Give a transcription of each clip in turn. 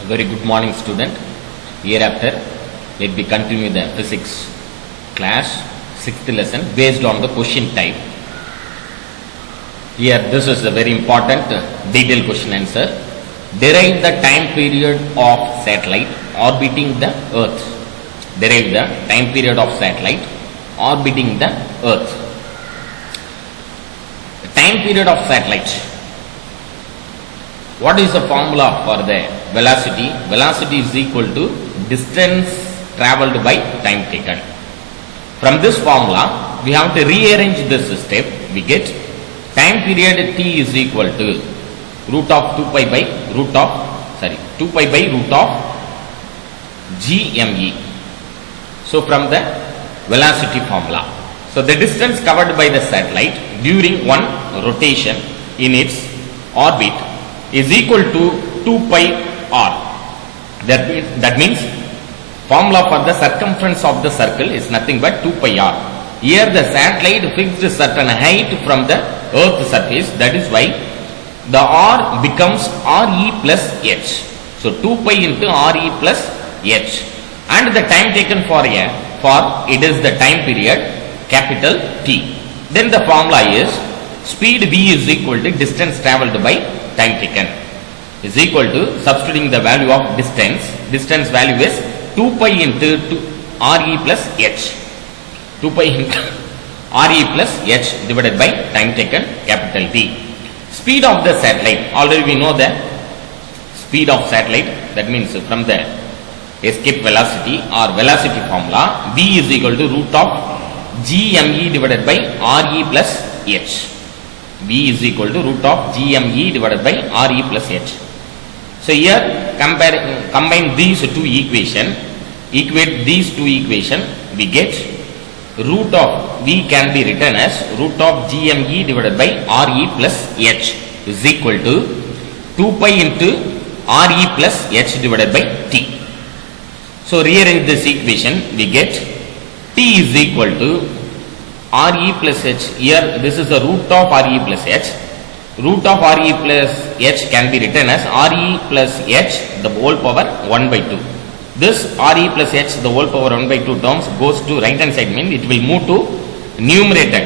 A very good morning, student. Hereafter, let me continue the physics class, 6th lesson based on the question type. Here, this is a very important detailed question answer. Derive the time period of satellite orbiting the Earth. Derive the time period of satellite orbiting the Earth. The time period of satellite. What is the formula for the velocity? Velocity is equal to distance traveled by time taken. From this formula, we have to rearrange this step. We get time period t is equal to root of 2 pi by root of gme. So from the velocity formula. So the distance covered by the satellite during one rotation in its orbit is equal to 2 pi r. That means formula for the circumference of the circle is nothing but 2 pi r. Here the satellite fixed certain height from the earth surface, that is why the r becomes re plus h. So 2 pi into re plus h, and the time taken for it is the time period capital T. Then the formula is speed v is equal to distance travelled by time taken is equal to substituting the value of distance value is 2 pi into re plus h. 2 pi into re plus h divided by time taken capital T. Speed of the satellite, already we know the speed of satellite, that means from the escape velocity or velocity formula, v is equal to root of gme divided by re plus h. V is equal to root of gme divided by re plus h. So here combine these two equation, equate these two equation, we get root of v can be written as root of gme divided by re plus h is equal to 2 pi into re plus h divided by t. So rearrange this equation, we get t is equal to re plus h. Here this is the root of re plus h. Root of re plus h can be written as re plus h the whole power 1 by 2. This re plus h the whole power 1 by 2 terms goes to right hand side, means it will move to numerator.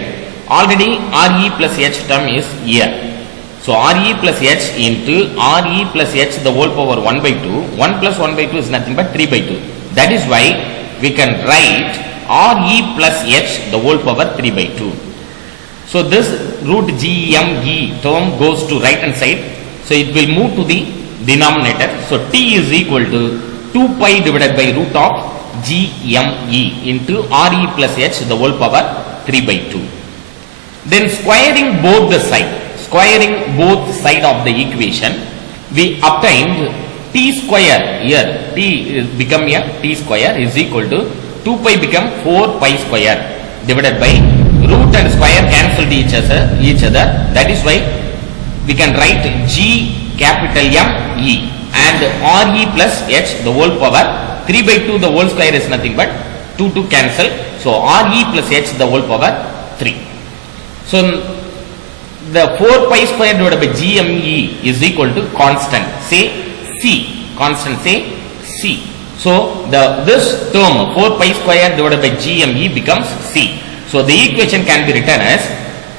Already re plus h term is here. So re plus h into re plus h the whole power 1 by 2. 1 plus 1 by 2 is nothing but 3 by 2. That is why we can write re plus h the whole power 3 by 2. So this root gme term goes to right hand side. So it will move to the denominator. So t is equal to 2 pi divided by root of gme into re plus h the whole power 3 by 2. Then squaring both side of the equation, we obtained t square. Here t is become a t square is equal to 2 pi become 4 pi square divided by root and square cancelled each other. That is why we can write g capital M E and re plus h the whole power 3 by 2 the whole square is nothing but 2 to cancel. So re plus h the whole power 3. So the 4 pi square divided by gme is equal to constant. Say c. Constant, say c. So this term 4 pi square divided by gme becomes c. So the equation can be written as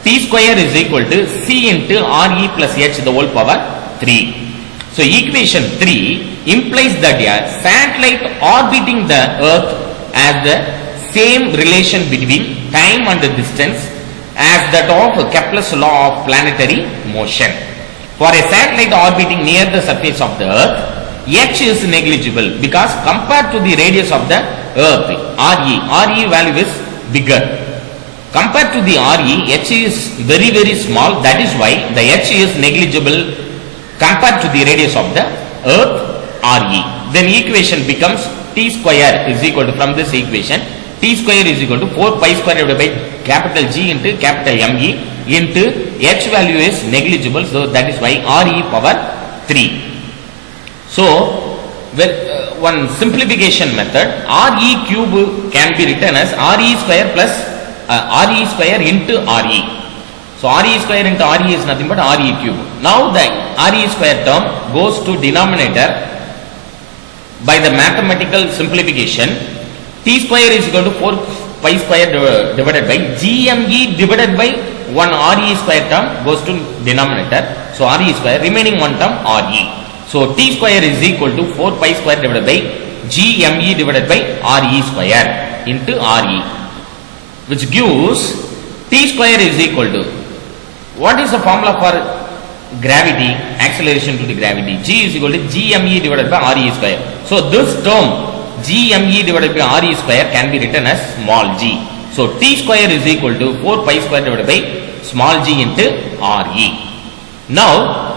t square is equal to c into re plus h the whole power 3. So equation 3 implies that a satellite orbiting the earth has the same relation between time and distance as that of Kepler's law of planetary motion. For a satellite orbiting near the surface of the earth, h is negligible because compared to the radius of the earth, re value is bigger. Compared to the re, h is very very small. That is why the h is negligible compared to the radius of the earth re. Then equation becomes t square is equal to, from this equation, t square is equal to 4 pi square divided by capital G into capital Me into h value is negligible. So that is why re power 3. So one simplification method, re cube can be written as re square plus re square into re. So re square into re is nothing but re cube. Now the re square term goes to denominator by the mathematical simplification, t square is equal to 4 pi square divided by GME divided by 1 RE square term goes to denominator. So RE square, remaining one term RE. So t square is equal to 4 pi square divided by GME divided by RE square into RE, which gives t square is equal to, what is the formula for gravity, acceleration to the gravity? G is equal to GME divided by RE square. So this term GME divided by RE square can be written as small g. So t square is equal to 4 pi square divided by small g into RE. Now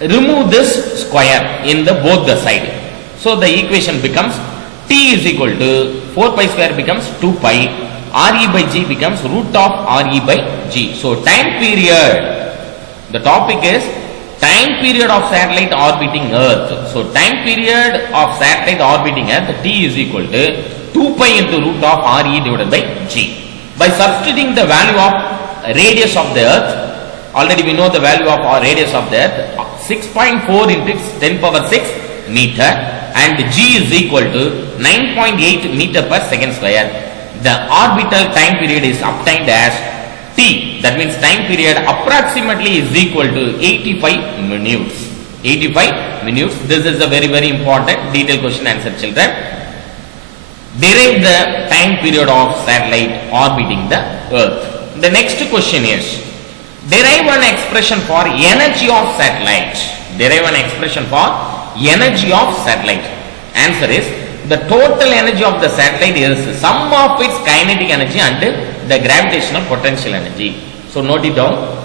remove this square in the both the side. So the equation becomes t is equal to 4 pi square becomes 2 pi, RE by g becomes root of RE by g. So time period, the topic is time period of satellite orbiting Earth. So time period of satellite orbiting Earth, t is equal to 2 pi into root of RE divided by g. By substituting the value of radius of the Earth, already we know the value of our radius of the Earth, 6.4 into 10 power 6 meter, and g is equal to 9.8 meter per second square. The orbital time period is obtained as t, that means time period approximately is equal to 85 minutes. 85 minutes. This is a very important detailed question answer, children. Derive the time period of satellite orbiting the Earth. The next question is, derive an expression for energy of satellite. Derive an expression for energy of satellite. Answer is, the total energy of the satellite is sum of its kinetic energy and the gravitational potential energy. So note it down.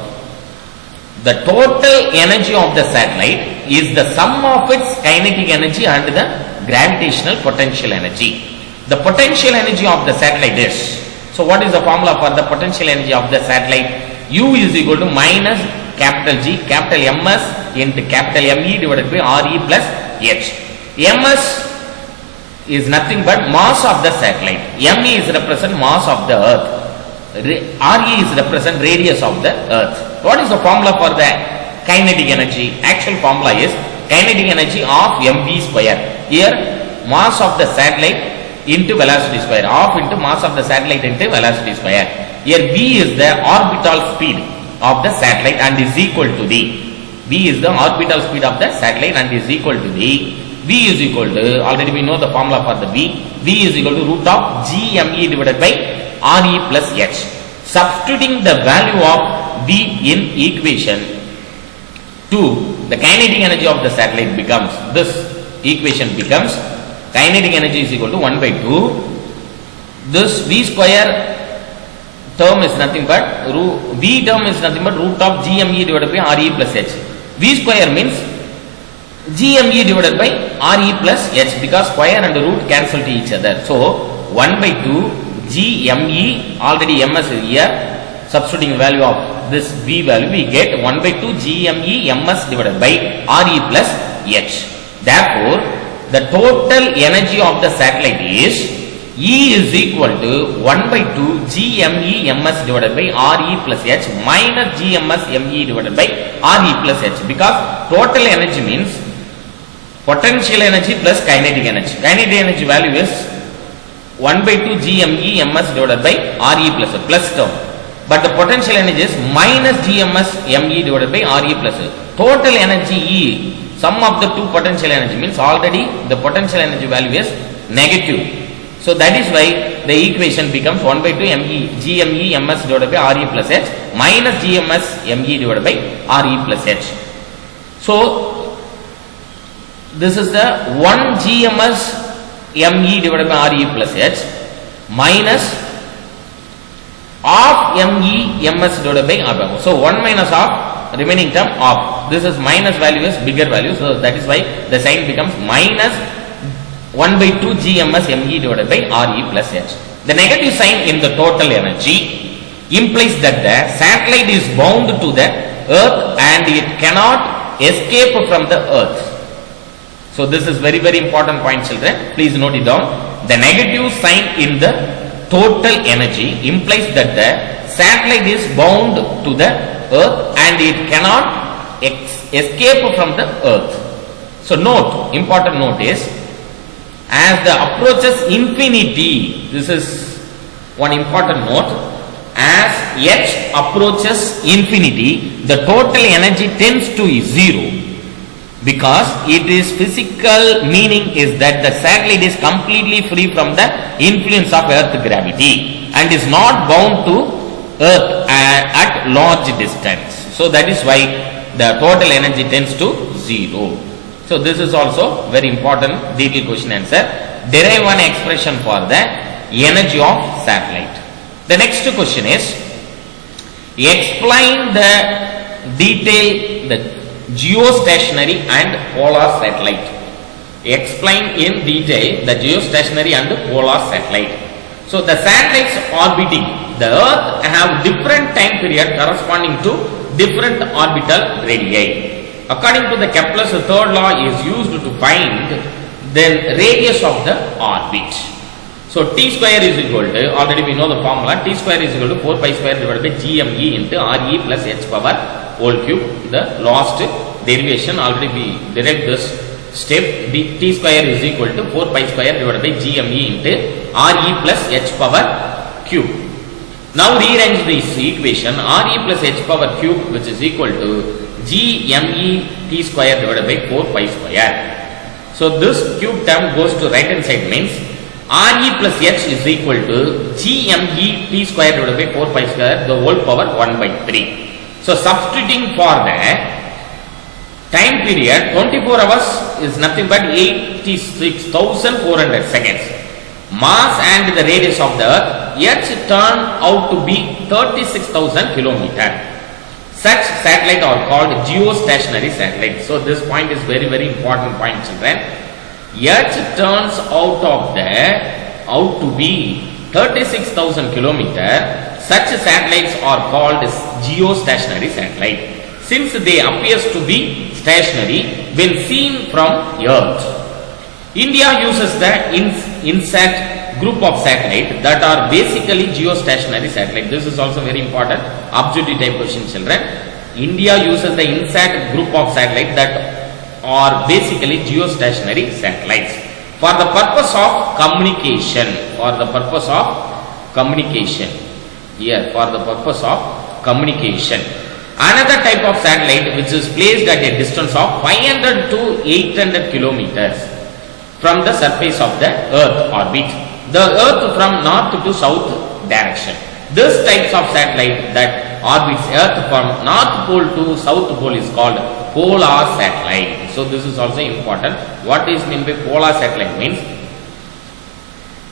The total energy of the satellite is the sum of its kinetic energy and the gravitational potential energy. The potential energy of the satellite is, so what is the formula for the potential energy of the satellite? U is equal to minus capital G, capital MS into capital ME divided by RE plus H. MS is nothing but mass of the satellite. ME is represent mass of the Earth. RE is represent radius of the Earth. What is the formula for the kinetic energy? Actual formula is kinetic energy of mv square. Here mass of the satellite into velocity square, of into mass of the satellite into velocity square. Here v is the orbital speed of the satellite and is equal to the, v is the orbital speed of the satellite and is equal to the, v is equal to, already we know the formula for the v is equal to root of GME divided by RE plus H. Substituting the value of v in equation 2, the kinetic energy of the satellite becomes, this equation becomes, kinetic energy is equal to 1 by 2. This v square term is nothing but, v term is nothing but root of GME divided by RE plus H. V square means GME divided by RE plus H, because square and root cancel to each other. So 1 by 2 GME, already MS is here, substituting value of this V value, we get 1 by 2 GME MS divided by RE plus H. Therefore, the total energy of the satellite is E is equal to 1 by 2 GME MS divided by RE plus H minus GMS ME divided by RE plus H, because total energy means potential energy plus kinetic energy. Kinetic energy value is 1 by 2 GME MS divided by RE plus term. But the potential energy is minus GMS ME divided by RE plus. Total energy E, sum of the two potential energy means already the potential energy value is negative. So that is why the equation becomes 1 by 2 GME MS divided by RE plus H minus GMS ME divided by RE plus H. So this is the 1 GMS ME divided by RE plus H minus of ME MS divided by RE. So 1 minus of remaining term of, this is minus value is bigger value, so that is why the sign becomes minus 1 by 2 GMS ME divided by RE plus H. The negative sign in the total energy implies that the satellite is bound to the Earth and it cannot escape from the Earth. So this is very important point, children. Please note it down. The negative sign in the total energy implies that the satellite is bound to the Earth and it cannot escape from the Earth. So note, important note is, as the approaches infinity, this is one important note, as h approaches infinity, the total energy tends to zero, because it is physical meaning is that the satellite is completely free from the influence of earth gravity and is not bound to earth at large distance. So that is why the total energy tends to zero. So this is also very important detailed question answer. Derive one expression for the energy of satellite. The next question is, explain the detail the geostationary and polar satellite. Explain in detail the geostationary and polar satellite. So the satellites orbiting the earth have different time period corresponding to different orbital radii. According to the Kepler's third law is used to find the radius of the orbit. So T square is equal to, already we know the formula, T square is equal to 4 pi square divided by GME into RE plus H power whole cube. The last derivation already we derived this step. T square is equal to 4 pi square divided by GME into RE plus H power cube. Now rearrange this equation, RE plus H power cube, which is equal to GME T square divided by 4 pi square. So this cube term goes to right hand side, means RE plus H is equal to GME T square divided by 4 pi square, the whole power 1 by 3. So substituting for the time period, 24 hours is nothing but 86,400 seconds. Mass and the radius of the earth, H turned out to be 36,000 kilometers. Such satellites are called geostationary satellites. So this point is very important point, children. H turns out to be 36,000 kilometers. Such satellites are called geostationary satellites, since they appear to be stationary when seen from Earth. India uses the INSAT group of satellites that are basically geostationary satellites. This is also very important objective type question, children. India uses the INSAT group of satellites that are basically geostationary satellites for the purpose of communication. Another type of satellite which is placed at a distance of 500 to 800 kilometers from the surface of the earth orbit the earth from north to south direction. This types of satellite that orbits earth from north pole to south pole is called polar satellite. So this is also important. What is meant by polar satellite? Means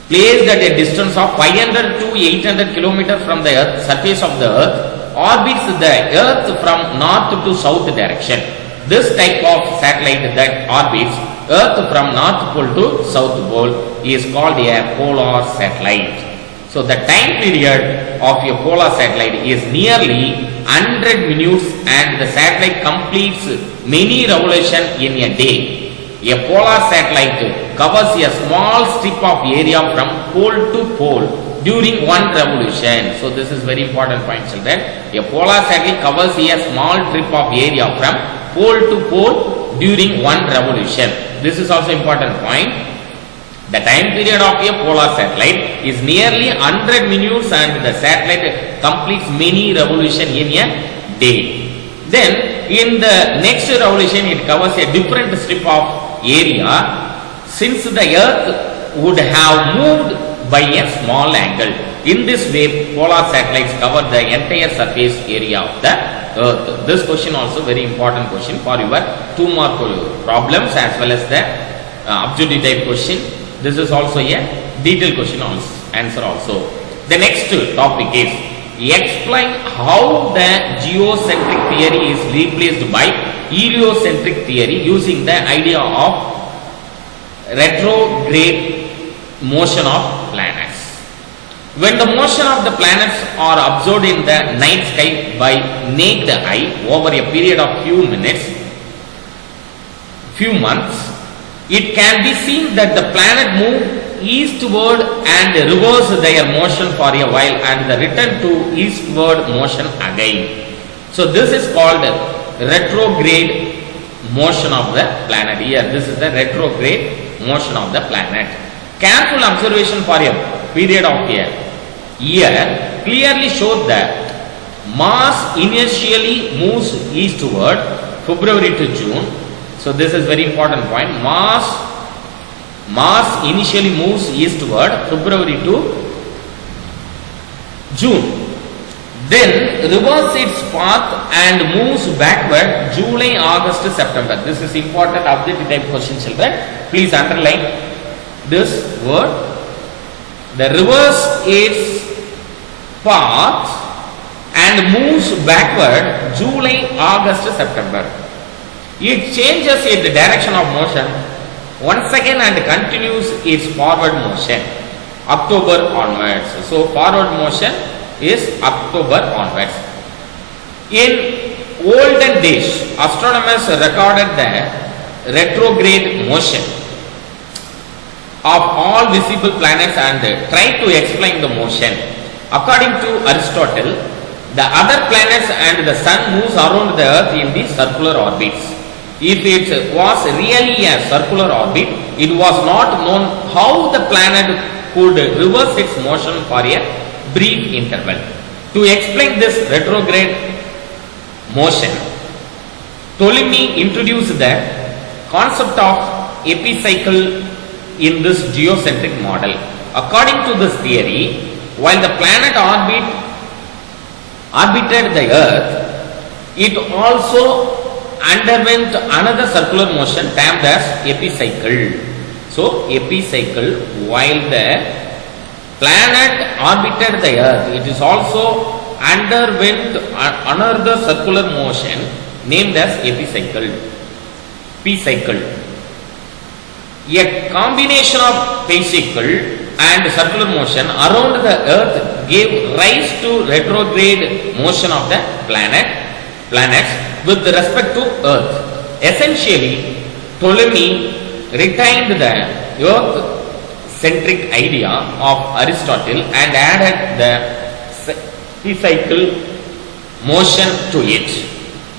placed at a distance of 500 to 800 kilometers from the earth, surface of the earth, orbits the earth from north to south direction. This type of satellite that orbits earth from north pole to south pole is called a polar satellite. So the time period of a polar satellite is nearly 100 minutes and the satellite completes many revolutions in a day. A polar satellite covers a small strip of area from pole to pole during one revolution. So this is very important point, children. A polar satellite covers a small strip of area from pole to pole during one revolution. This is also important point. The time period of a polar satellite is nearly 100 minutes and the satellite completes many revolutions in a day. Then in the next revolution it covers a different strip of area, since the earth would have moved by a small angle. In this way polar satellites cover the entire surface area of the earth. This question also very important question for your 2 mark problems as well as the objective type question. This is also a detailed question answer also. The next topic is explain how the geocentric theory is replaced by heliocentric theory using the idea of retrograde motion of planets. When the motion of the planets are observed in the night sky by naked eye over a period of few months, it can be seen that the planet move eastward and reverse their motion for a while and return to eastward motion again. So this is called retrograde motion of the planet. Here, this is the retrograde motion of the planet. Careful observation for a period of a year clearly showed that Mars initially moves eastward February to June. So this is very important point. Mars initially moves eastward February to June. Then reverses its path and moves backward July, August, September. This is important objective type question, children. Please underline this word. The reverse its path and moves backward July, August, September. It changes its direction of motion once again and continues its forward motion October onwards. So forward motion is October onwards. In olden days, astronomers recorded the retrograde motion of all visible planets and tried to explain the motion. According to Aristotle, the other planets and the sun moves around the earth in the circular orbits. If it was really a circular orbit, it was not known how the planet could reverse its motion for a brief interval. To explain this retrograde motion, Ptolemy introduced the concept of epicycle in this geocentric model. According to this theory, while the planet orbited the earth, it also underwent another circular motion termed as epicycle. So epicycle, while the planet orbited the earth, it is also underwent another circular motion named as epicycle. P-cycle. A combination of epicycle and circular motion around the earth gave rise to retrograde motion of the planets with respect to earth. Essentially, Ptolemy retained the earth-centric idea of Aristotle and added the epicycle motion to it.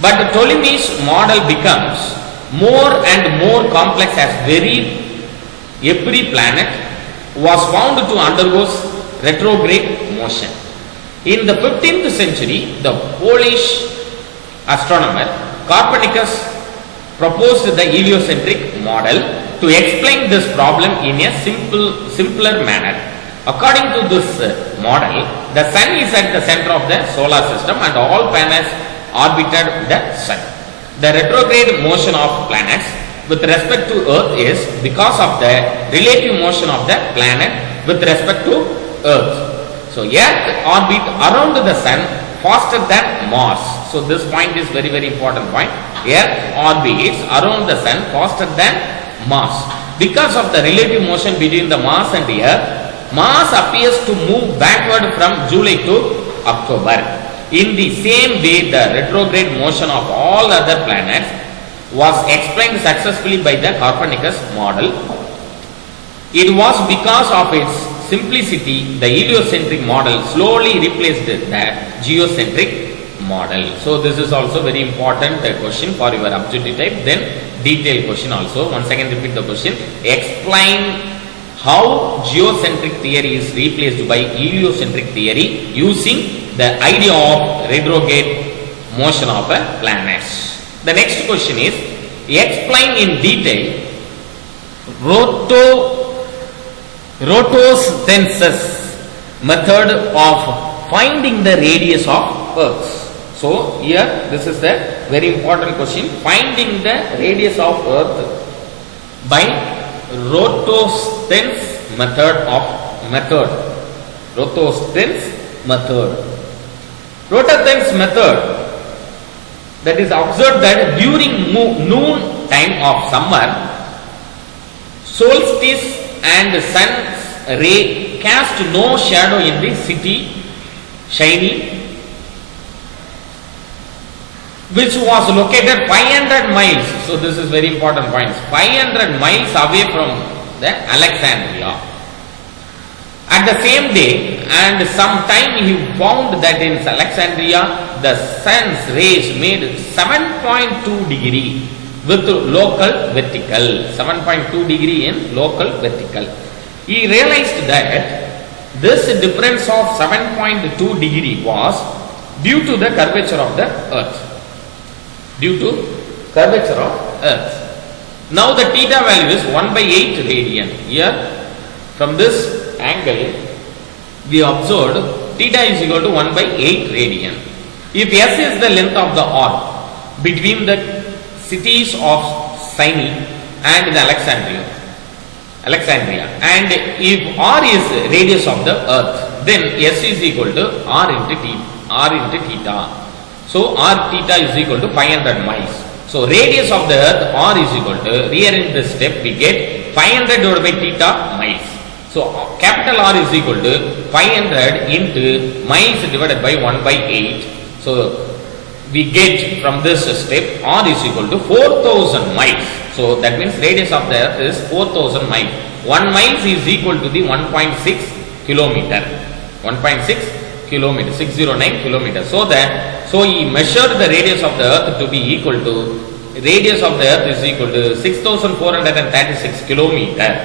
But Ptolemy's model becomes more and more complex as every planet was found to undergo retrograde motion. In the 15th century, the Polish astronomer Copernicus proposed the heliocentric model to explain this problem in a simpler manner. According to this model, the sun is at the center of the solar system and all planets orbited the sun. The retrograde motion of planets with respect to Earth is because of the relative motion of the planet with respect to Earth. So Earth orbit around the sun faster than Mars. So this point is very important point. Earth orbits around the sun faster than Mars. Because of the relative motion between the Mars and the Earth, Mars appears to move backward from July to October. In the same way, the retrograde motion of all other planets was explained successfully by the Copernicus model. It was because of its simplicity, the heliocentric model slowly replaced the geocentric model. So this is also very important question for your objective type. Then detailed question also. Once again repeat the question. Explain how geocentric theory is replaced by heliocentric theory using the idea of retrograde motion of a planets. The next question is, explain in detail Rotosthenes method of finding the radius of Earth. So here this is the very important question. Finding the radius of Earth by Rotosthenes method. Rotosthenes method. Rotosthenes method, that is observed that during noon time of summer, solstice and sun's ray cast no shadow in the city shiny, which was located 500 miles. So this is very important point. 500 miles away from the Alexandria. At the same day, and sometime he found that in Alexandria the sun's rays made 7.2 degree with local vertical, 7.2 degree in local vertical. He realized that this difference of 7.2 degree was due to the curvature of the earth. Due to curvature of earth. Now the theta value is 1 by 8 radian. Here from this angle we observed theta is equal to 1 by 8 radian. If S is the length of the arc between the cities of Syene and the Alexandria, and if R is radius of the earth, then S is equal to R into theta. So R theta is equal to 500 miles. So radius of the earth R is equal to, rearrange the step, we get 500 divided by theta miles. So capital R is equal to 500 into miles divided by 1 by 8. So we get from this step R is equal to 4000 miles. So that means radius of the earth is 4000 miles. 1 mile is equal to the 1.6 kilometer. 1.6 kilometer, 609 kilometers. So he measured the radius of the earth to be equal to, radius of the earth is equal to 6436 kilometer,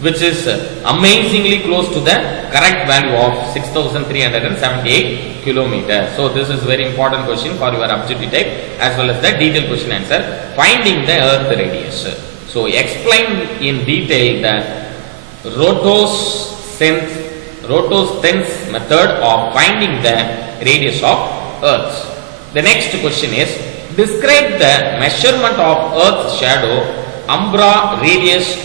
which is amazingly close to the correct value of 6378 kilometers. So this is very important question for your objective type as well as the detailed question answer, finding the earth radius. So explain in detail the Rotoscopes method of finding the radius of earth. The next question is, describe the measurement of earth's shadow, umbra, radius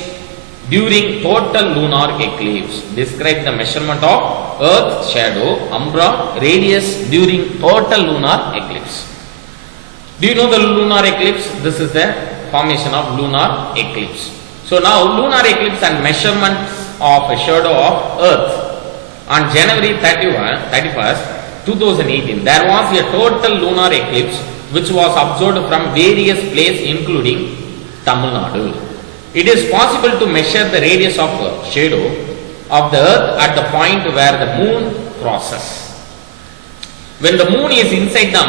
during total lunar eclipse. Describe the measurement of earth's shadow, umbra, radius during total lunar eclipse. Do you know the lunar eclipse? This is the formation of lunar eclipse. So now lunar eclipse and measurements of a shadow of earth. On January 31st, 2018, there was a total lunar eclipse which was observed from various places including Tamil Nadu. It is possible to measure the radius of shadow of the earth at the point where the moon crosses. When the moon is inside the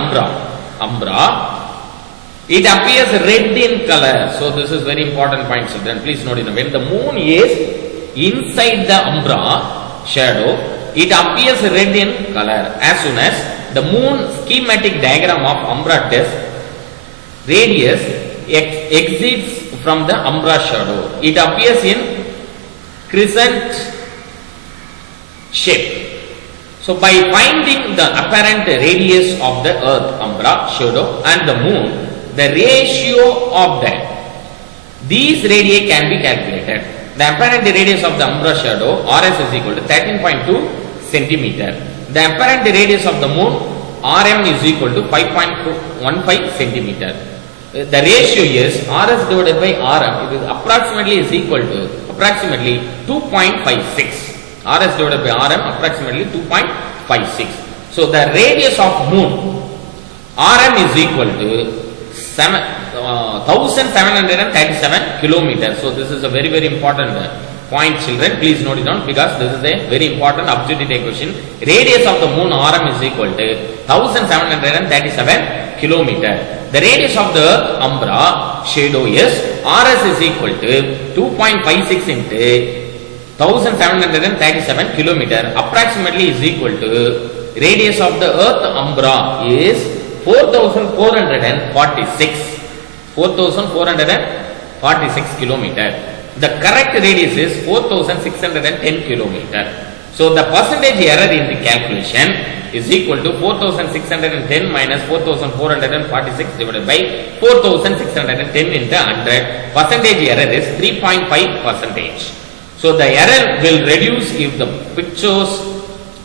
umbra, it appears red in color. So this is very important point, children. Please note it. When the moon is inside the umbra shadow, it appears red in color. As soon as the moon schematic diagram of umbra disk radius exits from the umbra shadow, it appears in crescent shape. So by finding the apparent radius of the earth umbra shadow and the moon, the ratio of these radii can be calculated. The apparent radius of the umbra shadow RS is equal to 13.2 centimeter. The apparent radius of the moon RM is equal to 5.15 centimeter. The ratio is RS divided by RM. It is approximately is equal to approximately 2.56. RS divided by RM approximately 2.56. So the radius of moon RM is equal to 1737 kilometers. So this is a very important point, children. Please note it down because this is a very important objective question. Radius of the moon RM is equal to 1737 kilometers. The radius of the earth umbra shadow is RS is equal to 2.56 into 1737 kilometers. Approximately is equal to radius of the earth umbra is 4,446 kilometers. The correct radius is 4,610 kilometers. So the percentage error in the calculation is equal to 4,610 minus 4,446 divided by 4,610 into 100. Percentage error is 3.5%. So the error will reduce if the pictures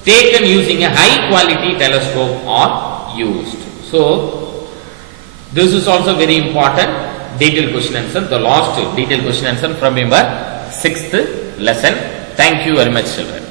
taken using a high quality telescope are used. So this is also very important detailed question answer, the last detailed question answer from your 6th lesson. Thank you very much, children.